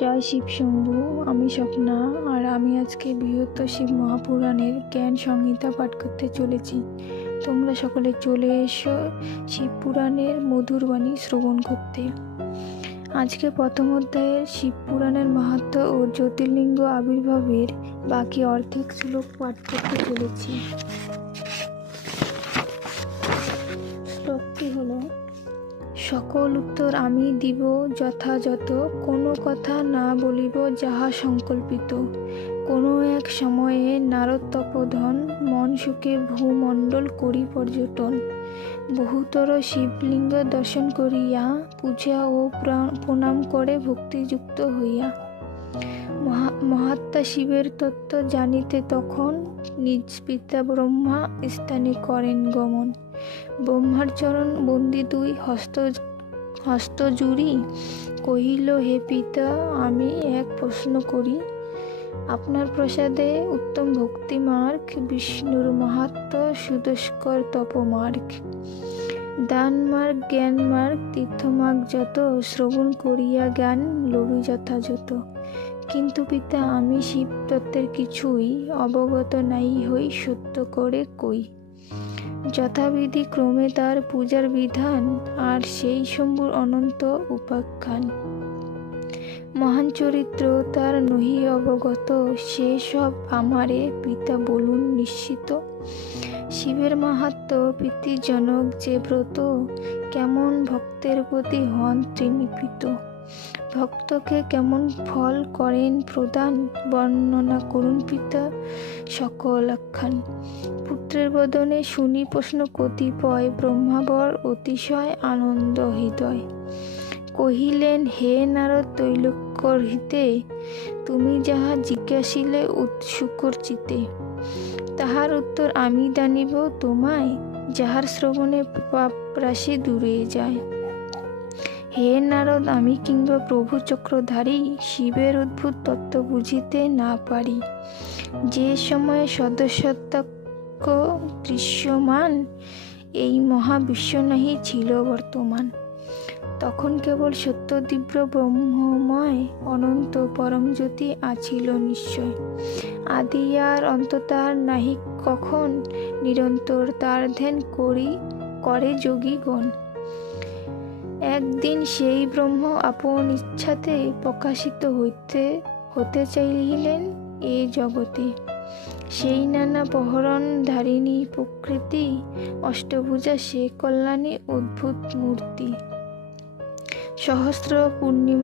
জয় শিব শম্ভু। আমি স্বপ্না, আর আমি আজকে বৃহত্তর শিব মহাপুরাণের জ্ঞান সংহিতা পাঠ করতে চলেছি। তোমরা সকলে চলে এসো শিব পুরাণের মধুর বাণী শ্রবণ করতে। আজকে প্রথম অধ্যায়ের শিব পুরাণের মাহাত্ম্য ও জ্যোতির্লিঙ্গ আবির্ভাবের বাকি অর্ধেক শ্লোক পাঠ করতে চলেছি। শ্লোকটি হলো: সকল উত্তর আমি দিব যথাযথ, কোনো কথা না বলিব যাহা সংকল্পিত। কোনো এক সময়ে নারদ তপোধন মন সুখে ভূমণ্ডল করি পর্যটন। বহুতর শিবলিঙ্গ দর্শন করিয়া পূজা ও প্রণাম করে ভক্তিযুক্ত হইয়া মহাত্মা শিবের তত্ত্ব জানিতে তখন নিজ পিতা ব্রহ্মা স্থানে করেন গমন। ব্রহ্মার চরণ বন্দি দুই হস্ত জুড়ি কহিল, হে পিতা, আমি এক প্রশ্ন করি। আপনার প্রসাদে উত্তম ভক্তি মার্গ, বিষ্ণুর মাহাত্ম্য সুদস্কর তপমার্গ। দান মার্গ, জ্ঞান মার্গ, তীর্থমার্গ যত, শ্রবণ করিয়া জ্ঞান লবি যথাযথ। কিন্তু পিতা, আমি শিব তত্ত্বের কিছুই অবগত নাই হই, সত্য করে কই। যথাবিধি ক্রমে তার পূজার বিধান, আর সেই শম্ভুর অনন্ত উপাখ্যান। মহান চরিত্র তার নহি অবগত, সে সব আমারে পিতা বলুন নিশ্চিত। শিবের মাহাত্ম্য প্রীতিজনক যে ব্রত, কেমন ভক্তের প্রতি হন তৃণীপ্রীত। ভক্তকে কেমন ফল করেন প্রদান, বর্ণনা করুন পিতা সকল আখ্যান। পুত্রের বদনে শুনি প্রশ্ন কতিপয়, ব্রহ্মাবর অতিশয় আনন্দ হৃদয়। কহিলেন, হে নারদ তৈলোক্যর হিতে, তুমি যাহা জিজ্ঞাসিলে উৎসুকর চিতে, তাহার উত্তর আমি জানিব তোমায়, যাহার শ্রবণে পাপ রাশি দূরে যায়। হে নারদ, আমি কিংবা প্রভু চক্রধারী, শিবের অদ্ভুত তত্ত্ব বুঝিতে না পারি। যে সময়ে সদস্যত্বাক্য দৃশ্যমান, এই মহাবিশ্ব নাহি ছিল বর্তমান। তখন কেবল সত্য দিব্য ব্রহ্মময়, অনন্ত পরম জ্যোতি আছিল নিশ্চয়। আদি আর অন্ত তার নাহি কখন, নিরন্তর তার ধ্যান করে যোগীগণ। একদিন সেই ব্রহ্ম আপন ইচ্ছাতে প্রকাশিত হতে চাইলেন এ জগতে। সেই নানা প্রহরণ ধারিণী প্রকৃতি, অষ্টভুজা সে কল্যাণী অদ্ভুত মূর্তি। সহস্র পূর্ণিমা